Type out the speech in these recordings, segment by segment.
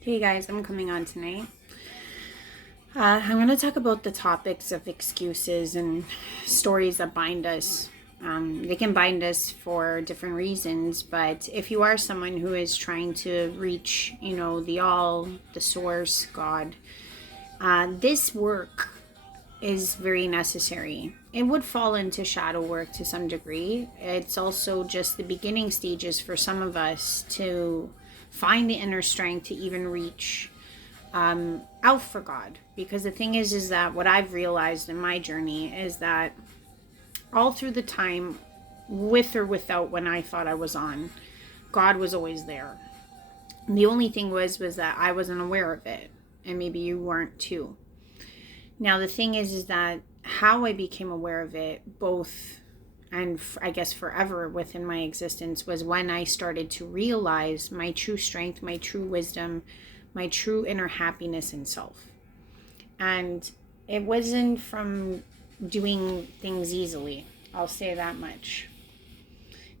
Hey guys, I'm coming on tonight. I'm going to talk about the topics of excuses and stories that bind us. They can bind us for different reasons, but if you are someone who is trying to reach, the all, the source, God, this work is very necessary. It would fall into shadow work to some degree. It's also just the beginning stages for some of us to find the inner strength to even reach out for God. Because the thing is that what I've realized in my journey is that all through the time, with or without when I thought I was on, God was always there. The only thing was that I wasn't aware of it, and maybe you weren't too. Now the thing is that how I became aware of it, both and I guess forever within my existence, was when I started to realize my true strength, my true wisdom, my true inner happiness in self. And it wasn't from doing things easily. I'll say that much.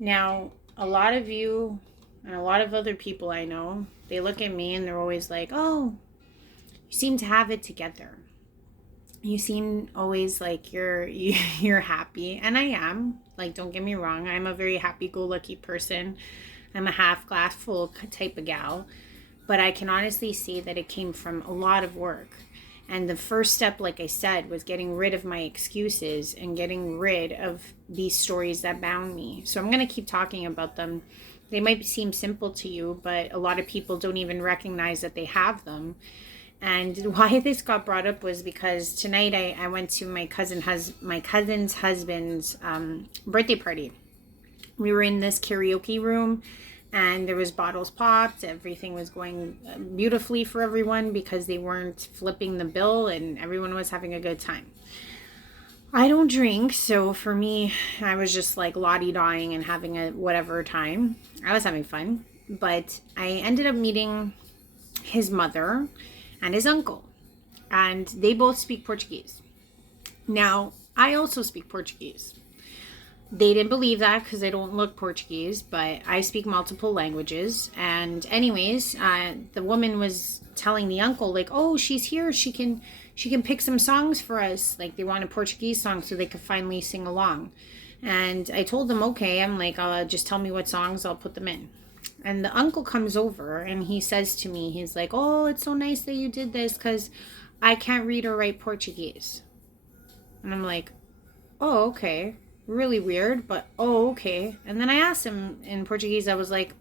Now, a lot of you and a lot of other people I know, they look at me and they're always like, oh, you seem to have it together. You seem always like you're happy, and I am. Like, don't get me wrong, I'm a very happy-go-lucky person. I'm a half glass full type of gal, but I can honestly say that it came from a lot of work. And the first step, like I said, was getting rid of my excuses and getting rid of these stories that bound me. So I'm going to keep talking about them. They might seem simple to you, but a lot of people don't even recognize that they have them. And why this got brought up was because tonight I went to my cousin's husband's birthday party. We were in this karaoke room, and there was bottles popped. Everything was going beautifully for everyone because they weren't flipping the bill, and everyone was having a good time. I don't drink, so for me, I was just like lottie-dying and having a whatever time. I was having fun, but I ended up meeting his mother and his uncle, and they both speak Portuguese. Now, I also speak Portuguese. They didn't believe that because I don't look Portuguese, but I speak multiple languages. And anyways, the woman was telling the uncle, like, oh, she's here, she can pick some songs for us. Like, they wanted Portuguese songs so they could finally sing along. And I told them, okay, I'm like, just tell me what songs, I'll put them in. And the uncle comes over and he says to me, he's like, oh, it's so nice that you did this because I can't read or write Portuguese. And I'm like, oh, okay. Really weird, but oh, okay. And then I asked him in Portuguese, I was like,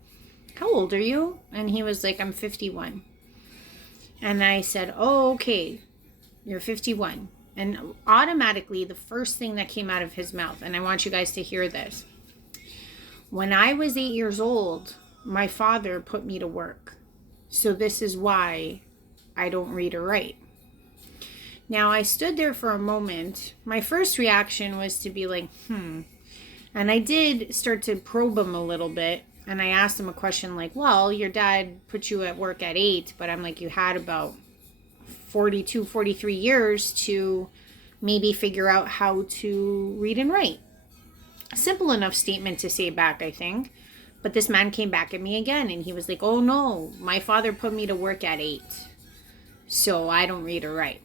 how old are you? And he was like, I'm 51. And I said, oh, okay, you're 51. And automatically, the first thing that came out of his mouth, and I want you guys to hear this. When I was 8 years old, my father put me to work. So this is why I don't read or write. Now, I stood there for a moment. My first reaction was to be like, And I did start to probe him a little bit. And I asked him a question like, well, your dad put you at work at 8, but I'm like, you had about 42, 43 years to maybe figure out how to read and write. Simple enough statement to say back, I think. But this man came back at me again and he was like, oh no, my father put me to work at 8. So I don't read or write.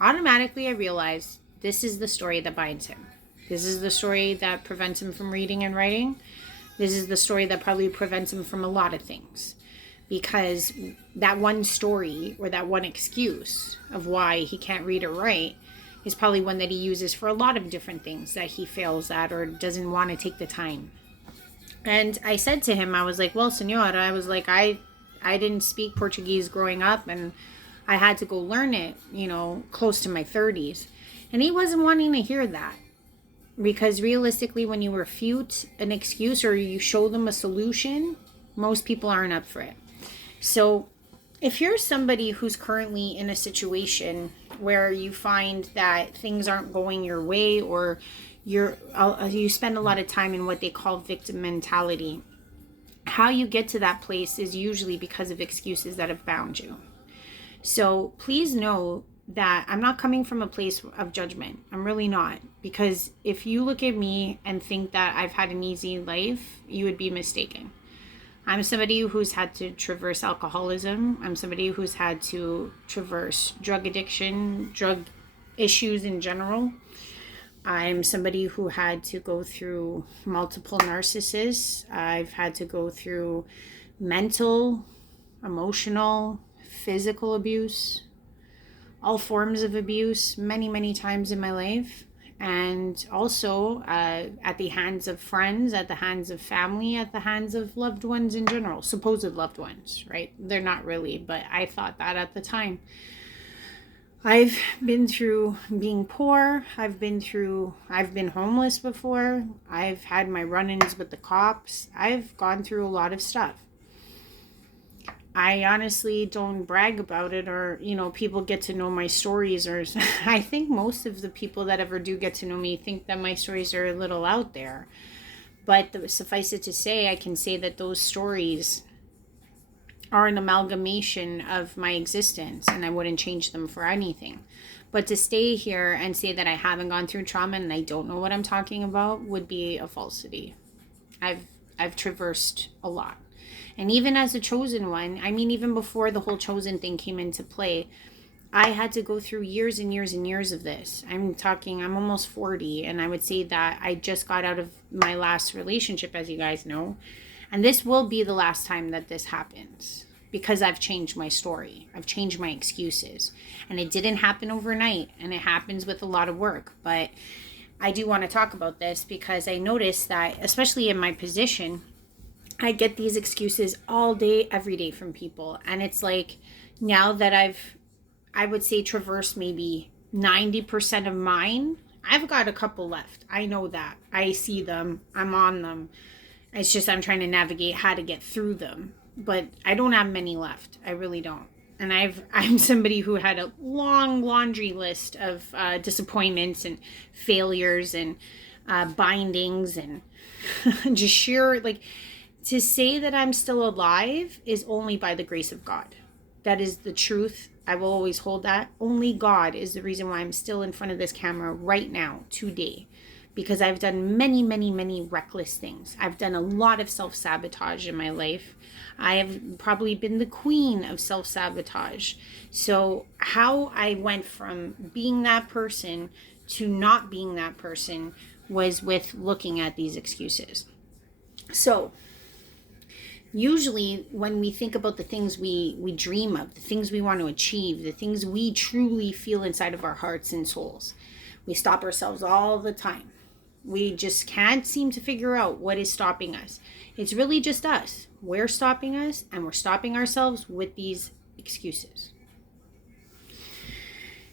Automatically, I realized this is the story that binds him. This is the story that prevents him from reading and writing. This is the story that probably prevents him from a lot of things. Because that one story or that one excuse of why he can't read or write is probably one that he uses for a lot of different things that he fails at or doesn't want to take the time. And I said to him, I was like, well, senora, I was like, I didn't speak Portuguese growing up and I had to go learn it, close to my 30s. And he wasn't wanting to hear that. Because realistically, when you refute an excuse or you show them a solution, most people aren't up for it. So if you're somebody who's currently in a situation where you find that things aren't going your way or you spend a lot of time in what they call victim mentality, how you get to that place is usually because of excuses that have bound you. So please know that I'm not coming from a place of judgment. I'm really not. Because if you look at me and think that I've had an easy life, you would be mistaken. I'm somebody who's had to traverse alcoholism. I'm somebody who's had to traverse drug addiction, drug issues in general. I'm somebody who had to go through multiple narcissists. I've had to go through mental, emotional, physical abuse, all forms of abuse many, many times in my life. And also at the hands of friends, at the hands of family, at the hands of loved ones in general, supposed loved ones, right? They're not really, but I thought that at the time. I've been through being poor. I've been homeless before. I've had my run-ins with the cops. I've gone through a lot of stuff. I honestly don't brag about it, or, people get to know my stories, or I think most of the people that ever do get to know me think that my stories are a little out there. But suffice it to say, I can say that those stories are an amalgamation of my existence, and I wouldn't change them for anything. But to stay here and say that I haven't gone through trauma and I don't know what I'm talking about would be a falsity. I've traversed a lot. And even as a chosen one, even before the whole chosen thing came into play, I had to go through years and years and years of this. I'm almost 40, and I would say that I just got out of my last relationship, as you guys know. And this will be the last time that this happens, because I've changed my story. I've changed my excuses. And it didn't happen overnight, and it happens with a lot of work. But I do want to talk about this because I noticed that, especially in my position, I get these excuses all day, every day from people. And it's like, now that I would say, traversed maybe 90% of mine, I've got a couple left. I know that. I see them. I'm on them. It's just I'm trying to navigate how to get through them. But I don't have many left. I really don't. And I'm somebody who had a long laundry list of disappointments and failures and bindings and just sheer, to say that I'm still alive is only by the grace of God. That is the truth. I will always hold that. Only God is the reason why I'm still in front of this camera right now, today. Because I've done many, many, many reckless things. I've done a lot of self-sabotage in my life. I have probably been the queen of self-sabotage. So how I went from being that person to not being that person was with looking at these excuses. So usually when we think about the things we dream of, the things we want to achieve, the things we truly feel inside of our hearts and souls, we stop ourselves all the time. We just can't seem to figure out what is stopping us. It's really just us. We're stopping us, and we're stopping ourselves with these excuses.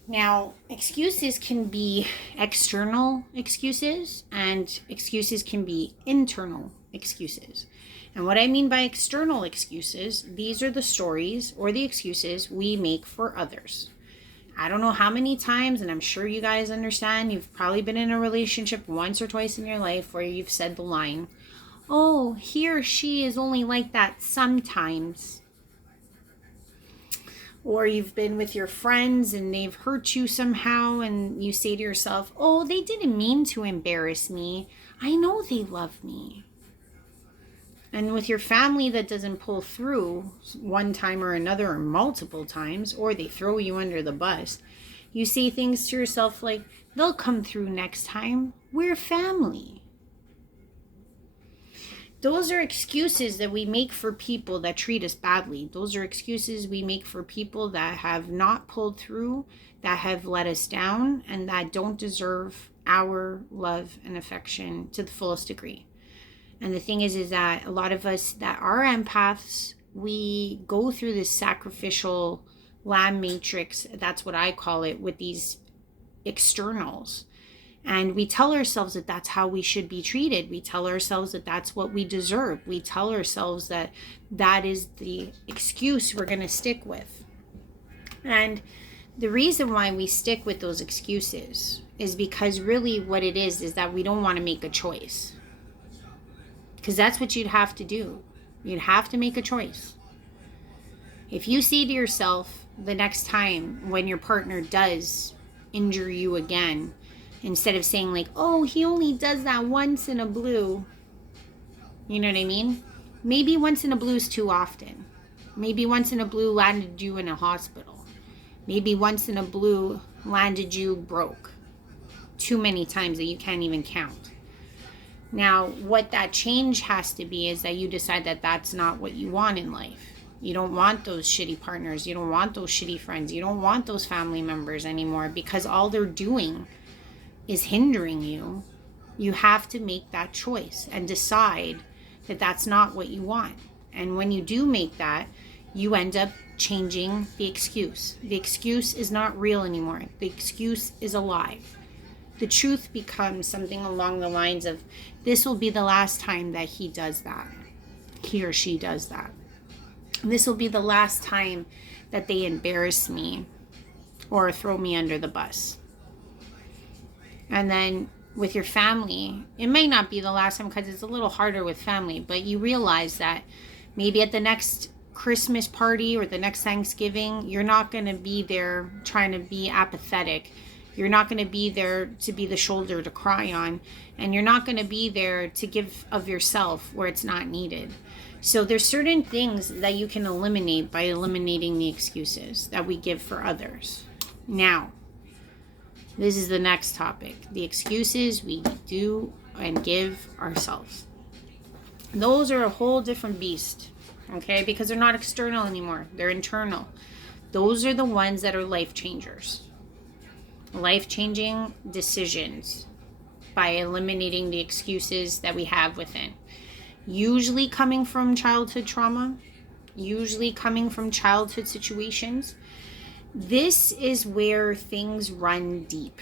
Now, excuses can be external excuses, and excuses can be internal excuses. And what I mean by external excuses, these are the stories or the excuses we make for others. I don't know how many times, and I'm sure you guys understand, you've probably been in a relationship once or twice in your life where you've said the line, oh, he or she is only like that sometimes. Or you've been with your friends and they've hurt you somehow, and you say to yourself, oh, they didn't mean to embarrass me. I know they love me. And with your family that doesn't pull through one time or another, or multiple times, or they throw you under the bus, you say things to yourself like, they'll come through next time. We're family. Those are excuses that we make for people that treat us badly. Those are excuses we make for people that have not pulled through, that have let us down, and that don't deserve our love and affection to the fullest degree. And the thing is that a lot of us that are empaths, we go through this sacrificial lamb matrix, that's what I call it, with these externals. And we tell ourselves that that's how we should be treated. We tell ourselves that that's what we deserve. We tell ourselves that that is the excuse we're going to stick with. And the reason why we stick with those excuses is because really what it is that we don't want to make a choice. Because that's what you'd have to do. You'd have to make a choice. If you say to yourself the next time when your partner does injure you again, instead of saying like, oh, he only does that once in a blue, you know what I mean? Maybe once in a blue is too often. Maybe once in a blue landed you in a hospital. Maybe once in a blue landed you broke. Too many times that you can't even count. Now, what that change has to be is that you decide that that's not what you want in life. You don't want those shitty partners. You don't want those shitty friends. You don't want those family members anymore, because all they're doing is hindering you. You have to make that choice and decide that that's not what you want. And when you do make that, you end up changing the excuse. The excuse is not real anymore. The excuse is a lie. The truth becomes something along the lines of, this will be the last time that he does that. He or she does that. This will be the last time that they embarrass me or throw me under the bus. And then with your family, it may not be the last time, because it's a little harder with family, but you realize that maybe at the next Christmas party or the next Thanksgiving, you're not going to be there trying to be apathetic. You're not going to be there to be the shoulder to cry on, and you're not going to be there to give of yourself where it's not needed. So there's certain things that you can eliminate by eliminating the excuses that we give for others. Now, this is the next topic. The excuses we do and give ourselves. Those are a whole different beast, okay? Because they're not external anymore. They're internal. Those are the ones that are life changers. Life-changing decisions by eliminating the excuses that we have within. Usually coming from childhood trauma, usually coming from childhood situations. This is where things run deep.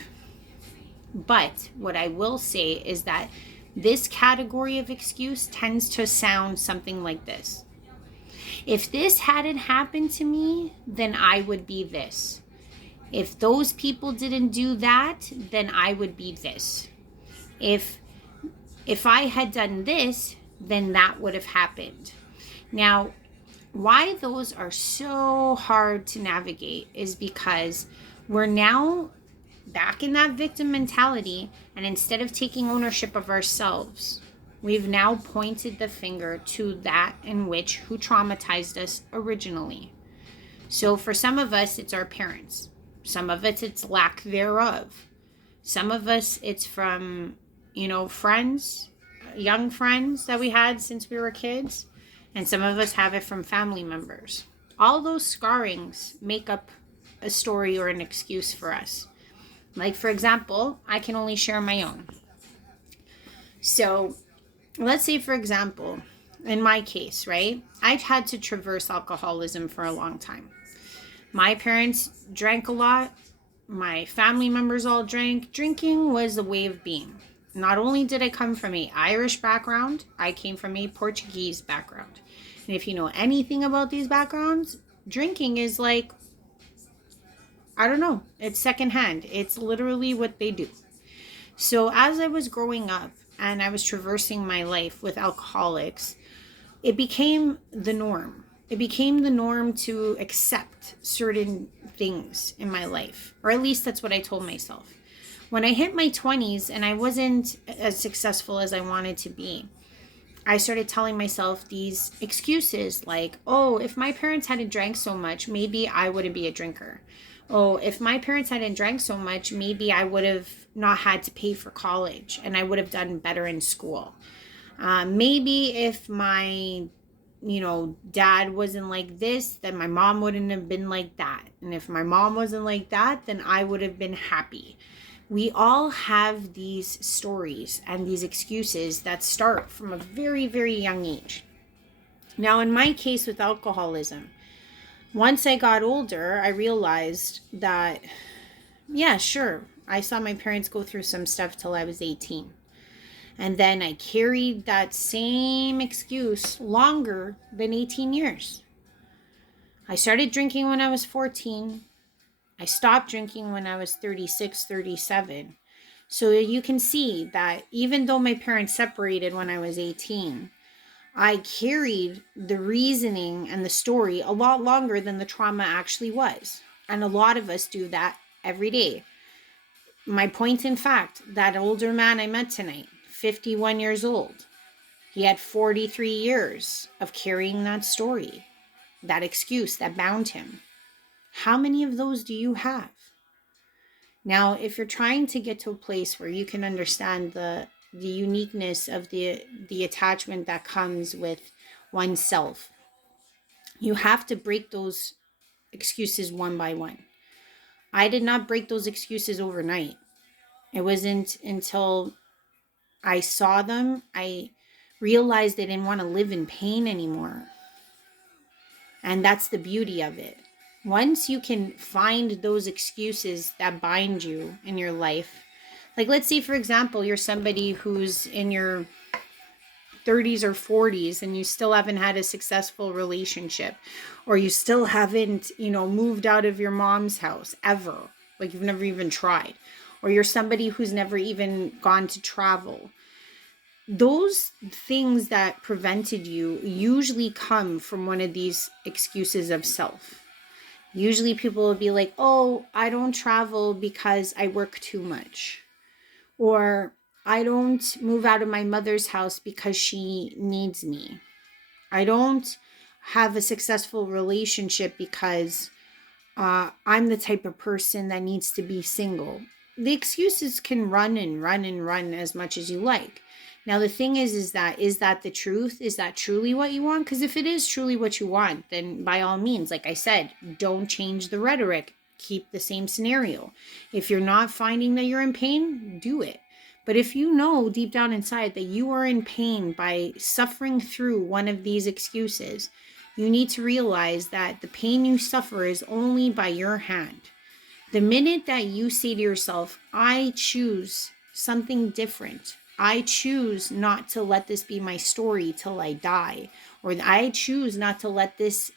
But what I will say is that this category of excuse tends to sound something like this. If this hadn't happened to me, then I would be this. If those people didn't do that, then I would be this. If I had done this, then that would have happened. Now, why those are so hard to navigate is because we're now back in that victim mentality, and instead of taking ownership of ourselves, we've now pointed the finger to that in which who traumatized us originally. So for some of us, it's our parents. Some of it's lack thereof. Some of us, it's from, friends, young friends that we had since we were kids. And some of us have it from family members. All those scarrings make up a story or an excuse for us. Like, for example, I can only share my own. So let's say, for example, in my case, right? I've had to traverse alcoholism for a long time. My parents drank a lot. My family members all drank. Drinking was the way of being. Not only did I come from an Irish background, I came from a Portuguese background. And if you know anything about these backgrounds, drinking is like, I don't know, it's secondhand. It's literally what they do. So as I was growing up and I was traversing my life with alcoholics, it became the norm. It became the norm to accept certain things in my life, or at least that's what I told myself. When I hit my 20s and I wasn't as successful as I wanted to be, I started telling myself these excuses like, oh, if my parents hadn't drank so much, maybe I wouldn't be a drinker. Oh, if my parents hadn't drank so much, maybe I would have not had to pay for college and I would have done better in school. Maybe if my, dad wasn't like this, then my mom wouldn't have been like that. And if my mom wasn't like that, then I would have been happy. We all have these stories and these excuses that start from a very, very young age. Now, in my case with alcoholism, once I got older, I realized that, yeah, sure, I saw my parents go through some stuff till I was 18. And then I carried that same excuse longer than 18 years. I started drinking when I was 14. I stopped drinking when I was 36, 37. So you can see that even though my parents separated when I was 18, I carried the reasoning and the story a lot longer than the trauma actually was. And a lot of us do that every day. My point in fact, that older man I met tonight, 51 years old, He had 43 years of carrying that story, that excuse that bound him. How many of those do you have? Now, if you're trying to get to a place where you can understand the uniqueness of the attachment that comes with oneself, you have to break those excuses one by one. I did not break those excuses overnight. It wasn't until I saw them, I realized I didn't want to live in pain anymore. And that's the beauty of it. Once you can find those excuses that bind you in your life, like let's say, for example, you're somebody who's in your 30s or 40s and you still haven't had a successful relationship, or you still haven't, moved out of your mom's house ever. Like you've never even tried. Or you're somebody who's never even gone to travel. Those things that prevented you usually come from one of these excuses of self. Usually people will be like, oh, I don't travel because I work too much. Or I don't move out of my mother's house because she needs me. I don't have a successful relationship because I'm the type of person that needs to be single. The excuses can run and run and run as much as you like. Now, the thing is that the truth? Is that truly what you want? Because if it is truly what you want, then by all means, like I said, don't change the rhetoric. Keep the same scenario. If you're not finding that you're in pain, do it. But if you know deep down inside that you are in pain by suffering through one of these excuses, you need to realize that the pain you suffer is only by your hand. The minute that you say to yourself, I choose something different, I choose not to let this be my story till I die, or I choose not to let this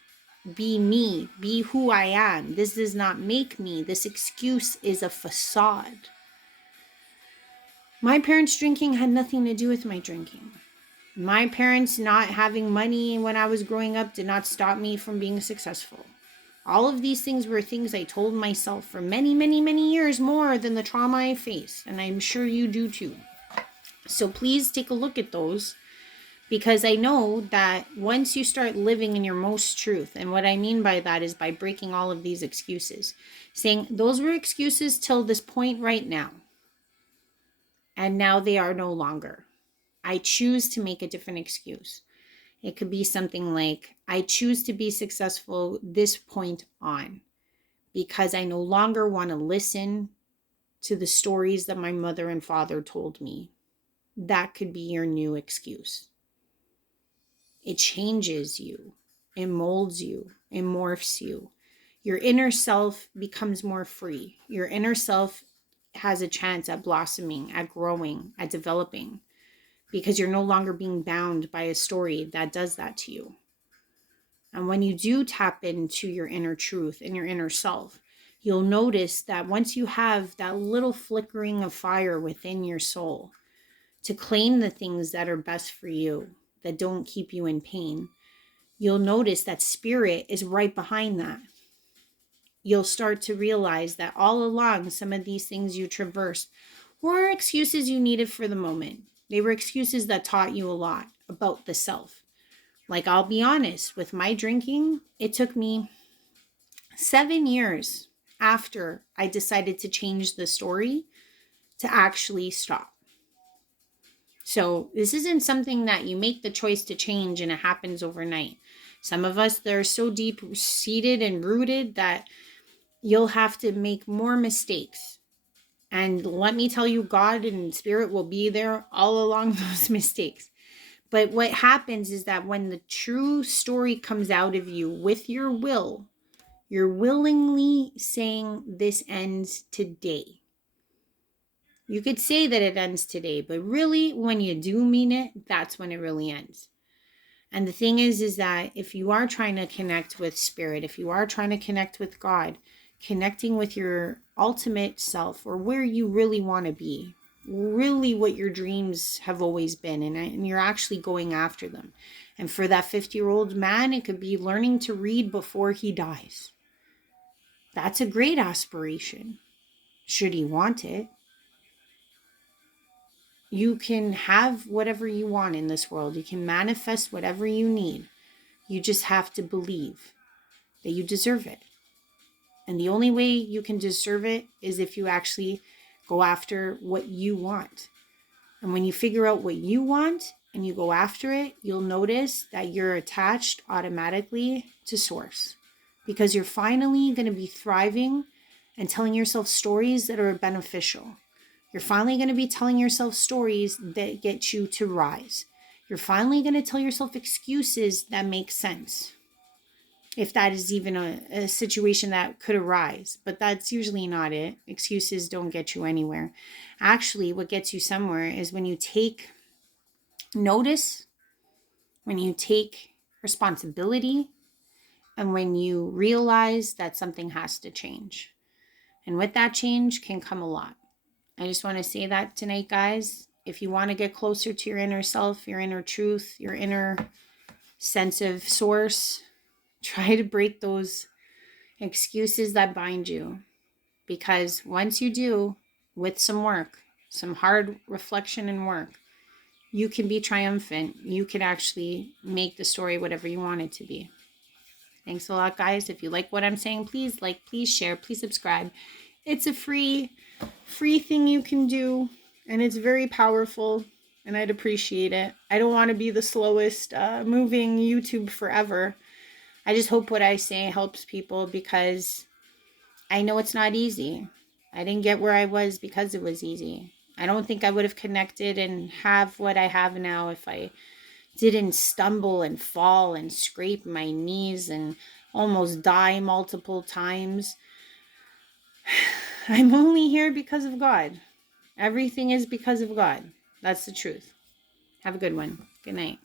be me, be who I am. This does not make me. This excuse is a facade. My parents drinking had nothing to do with my drinking. My parents not having money when I was growing up did not stop me from being successful. All of these things were things I told myself for many, many, many years, more than the trauma I faced. And I'm sure you do too. So please take a look at those, because I know that once you start living in your most truth, and what I mean by that is by breaking all of these excuses, saying those were excuses till this point right now, and now they are no longer. I choose to make a different excuse. It could be something like, I choose to be successful this point on because I no longer want to listen to the stories that my mother and father told me. That could be your new excuse. It changes you. It molds you. It morphs you. Your inner self becomes more free. Your inner self has a chance at blossoming, at growing, at developing, because you're no longer being bound by a story that does that to you. And when you do tap into your inner truth and your inner self, you'll notice that once you have that little flickering of fire within your soul to claim the things that are best for you, that don't keep you in pain, you'll notice that spirit is right behind that. You'll start to realize that all along, some of these things you traversed were excuses you needed for the moment. They were excuses that taught you a lot about the self. Like, I'll be honest, with my drinking, it took me 7 years after I decided to change the story to actually stop. So this isn't something that you make the choice to change and it happens overnight. Some of us, they're so deep seated and rooted that you'll have to make more mistakes. And let me tell you, God and Spirit will be there all along those mistakes. But what happens is that when the true story comes out of you with your will, you're willingly saying this ends today. You could say that it ends today, but really when you do mean it, that's when it really ends. And the thing is that if you are trying to connect with Spirit, if you are trying to connect with God, connecting with your ultimate self, or where you really want to be, really what your dreams have always been, and you're actually going after them. And for that 50-year-old man, it could be learning to read before he dies. That's a great aspiration, should he want it. You can have whatever you want in this world. You can manifest whatever you need. You just have to believe that you deserve it. And the only way you can deserve it is if you actually go after what you want. And when you figure out what you want and you go after it, you'll notice that you're attached automatically to source, because you're finally going to be thriving and telling yourself stories that are beneficial. You're finally going to be telling yourself stories that get you to rise. You're finally going to tell yourself excuses that make sense, if that is even a situation that could arise. But that's usually not it. Excuses don't get you anywhere. Actually, what gets you somewhere is when you take notice, when you take responsibility, and when you realize that something has to change. And with that change can come a lot. I just want to say that tonight, guys. If you want to get closer to your inner self, your inner truth, your inner sense of source, try to break those excuses that bind you. Because once you do, with some work, some hard reflection and work, you can be triumphant. You can actually make the story whatever you want it to be. Thanks a lot, guys. If you like what I'm saying, please like, please share, please subscribe. It's a free thing you can do, and it's very powerful, and I'd appreciate it. I don't want to be the slowest moving YouTube forever. I just hope what I say helps people, because I know it's not easy. I didn't get where I was because it was easy. I don't think I would have connected and have what I have now if I didn't stumble and fall and scrape my knees and almost die multiple times. I'm only here because of God. Everything is because of God. That's the truth. Have a good one. Good night.